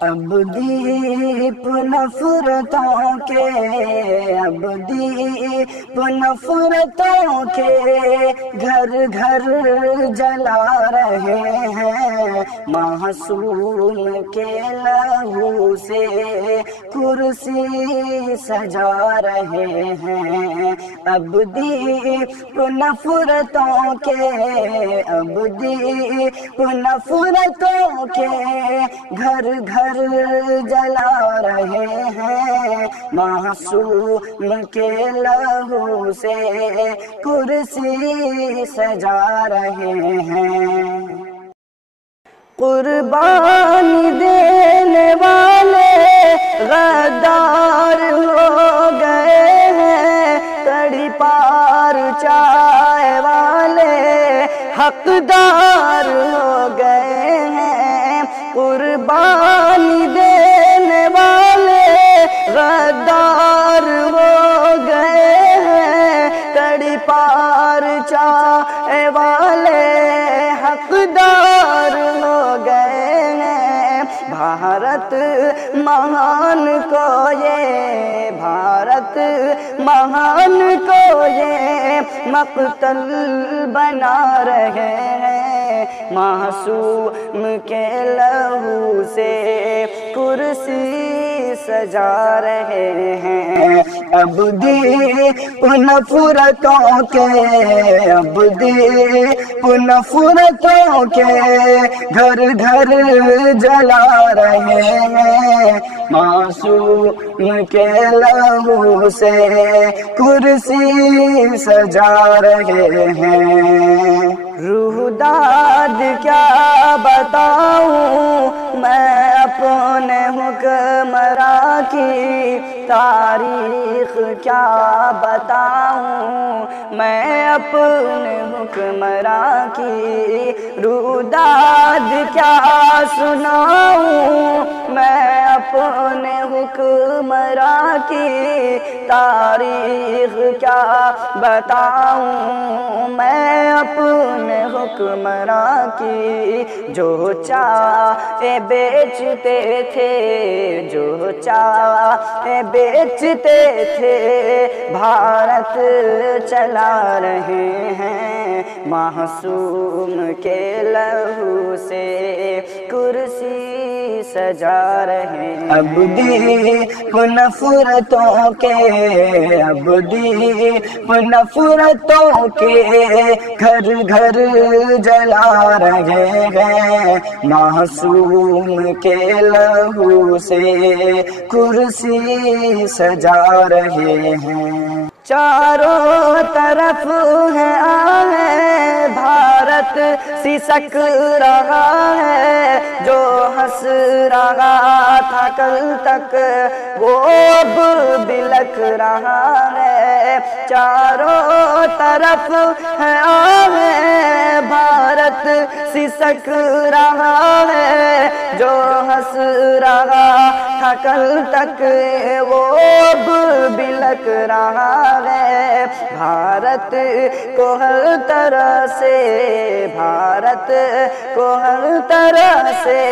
اب دیپ نفرتوں کے، اب دیپ نفرتوں کے گھر گھر جلا رہے ہیں، معصوم کے لہو سے کرسی سجا رہے ہیں۔ اب دیپ نفرتوں کے، اب دیپ نفرتوں کے گھر گھر جلا رہے ہیں، معصوم کے لہو سے کرسی سجا رہے ہیں۔ قربانی دینے والے غدار ہو گئے ہیں، کڑی پار چائے والے حقدار ہو گئے ہیں۔ قربانی دینے والے غدار ہو گئے ہیں، کڑی پار چائے والے حقدار ہو گئے ہیں۔ بھارت مہان کو یہ، بھارت مہان کو یہ مقتل بنا رہے ہیں، معصوم کے لہو سے کرسی سجا رہے ہیں۔ اب دیپ نفرتوں کے، اب دیپ نفرتوں کے گھر گھر جلا رہے ہیں، معصوم کے لہو سے کرسی سجا رہے ہیں۔ روح داد کیا بتاؤں میں اپنے حکمراں کی، تاریخ کیا بتاؤں میں اپنے حکمراں کی، روح داد کیا سناؤں میں اپنے حکمراں کی، تاریخ کیا بتاؤں میں اپنے حکمراں کی۔ جو چاہے بیچتے تھے، جو چاہے بیچتے تھے، بھارت چلا رہے ہیں، معصوم کے لہو سے کرسی سجا رہے ہیں۔ اب دیپ نفرتوں کے، اب دیپ نفرتوں کے گھر گھر جلا رہے ہیں، معصوم کے لہو سے کرسی سجا رہے ہیں۔ چاروں طرف ہے آہیں، بھارت سسک رہا ہے، جو ہنس رہا تھا کل تک وہ اب بلک رہا ہے۔ چاروں طرف ہے آہیں، بھارت سسک رہا ہے، جو ہنس رہا تھا کل تک وہ اب بلک رہا ہے۔ بھارت کو ہر طرح سے، بھارت کو ہر طرح سے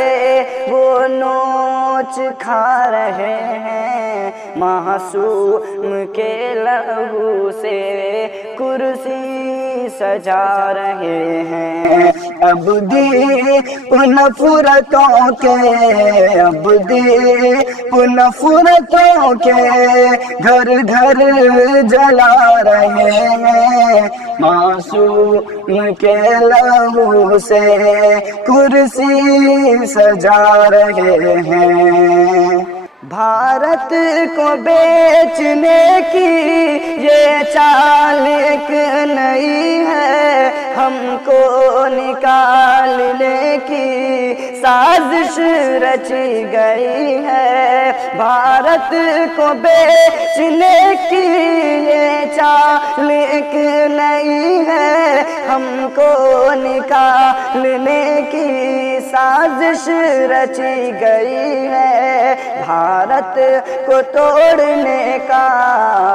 وہ نوچ کھا رہے ہیں، معصوم کے لہو سے کرسی سجا رہے ہیں۔ اب دیپ نفرتوں کے، اب دیپ نفرتوں کے گھر گھر جلا رہے ہیں، معصوم کے لہو سے کرسی سجا رہے ہیں۔ بھارت کو بیچنے کی یہ چال ایک نئی ہے، ہم کو نکالنے کی سازش رچی گئی ہے۔ بھارت کو بیچنے کی یہ چال ایک نئی ہے، ہم کو نکالنے کی سازش رچی گئی ہے۔ بھارت کو توڑنے کا،